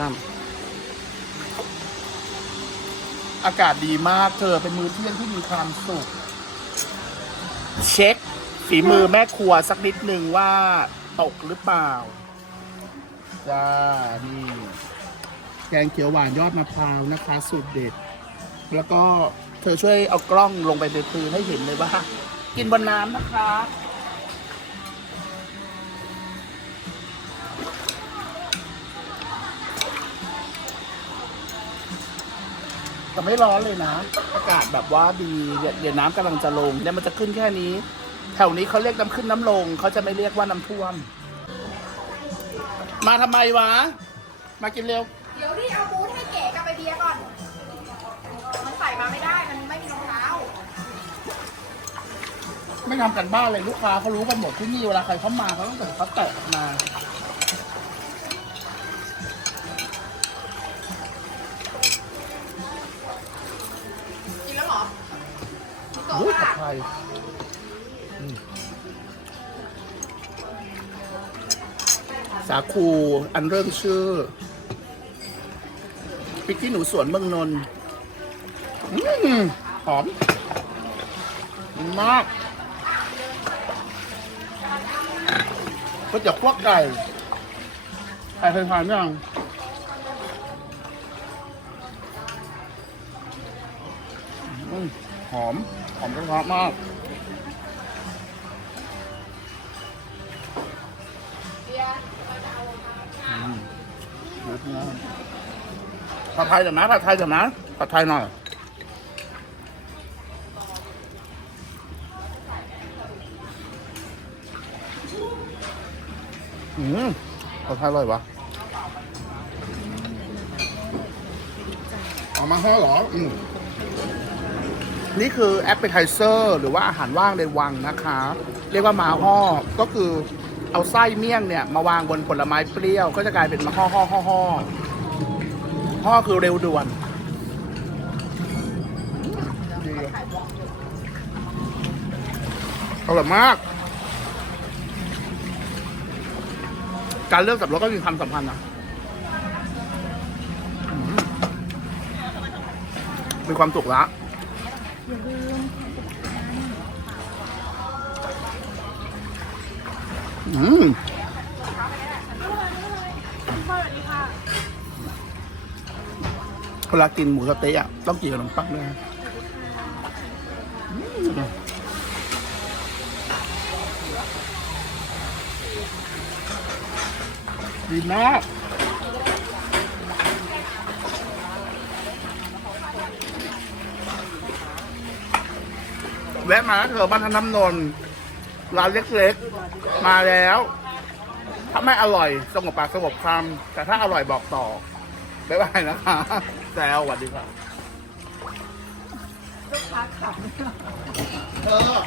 สามอากาศดีมากเธอเป็นมือเที่ยงที่มีความสุข เช็ค ฝีมือแม่ครัวสักนิดหนึ่งว่าตกหรือเปล่า จ้า นี่ แกงเขียวหวานยอดมะพร้าวนะคะ สูตรเด็ด แล้วก็เธอช่วยเอากล้องลงไปในพื้นให้เห็นเลยว่า กินบนน้ำนะคะ แต่ไม่ร้อนเลยนะ อากาศแบบว่าดีเดี๋ยวเดี๋ยวน้ำกำลังจะลงเนี่ยมันจะขึ้นแค่นี้ แถวนี้เขาเรียกน้ำขึ้นน้ำลง เขาจะไม่เรียกว่าน้ำท่วม มาทำไมวะ มากินเร็ว เดี๋ยวที่เอาบูทให้เก๋กับไปเบียร์ก่อน มันใส่มาไม่ได้ มันไม่มีรองเท้า ไม่ทำกันบ้านเลยลูกค้าเขารู้กันหมดที่นี่เวลาใครเข้ามาเขาต้องใส่เขาแตะมา อุ้ยผัดไทยอืมสาคูอันเริ่มชื่อพริกที่หนูสวนเมืองนนท์อืมหอมมากก็จะพวกไก่ไก่เคยทานยังอืม หอม หอมกระทะมากอืมเดี๋ยวนะผัดไทยเดี๋ยวนะผัดไทยเดี๋ยวนะผัดไทยหน่อยอืมผัดไทยอร่อยวะเอามาห้อเหรอ อืม นี่คือแอปเป i ไทเซอร์หรือว่าอาหารว่างในวังนะคะ เรียกว่ามาห่อก็คือเอาไส้เมี่ยงเนี่ย มาวางบนผลไม้เปรี้ยว ก็จะกลายเป็นมาห่อห่อห่อห่อห่อคือเร็วด่วนอร่อยมาก การเลือกสับรดก็มีความสัมพันธ์นะมีความสุขละ อืมเวลากินหมูสะเต๊ะอะต้องกินกับขนมปังด้วยนะอืมดีมาก แวะมานะเถอะบ้านทน้ำนนท์ร้านเล็กๆ มาแล้ว ถ้าไม่อร่อยสงบปากสงบคำแต่ถ้าอร่อยบอกต่อบ๊ายบายนะคะแซวสวัสดีครับลูกค้าขับเธอ